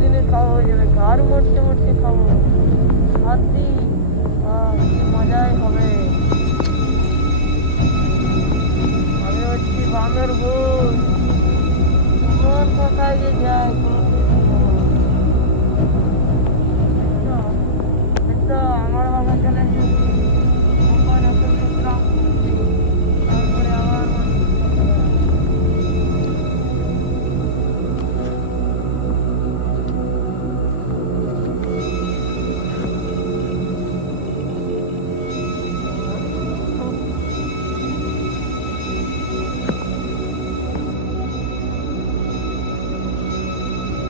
দিনে খাওয়া হয়ে যাবে, কার মরতে মরতে খাবো 7 দিন। কি মজাই হবে। আমি হচ্ছি বামের ভূত, কোন কোথায় যে যায় কোনো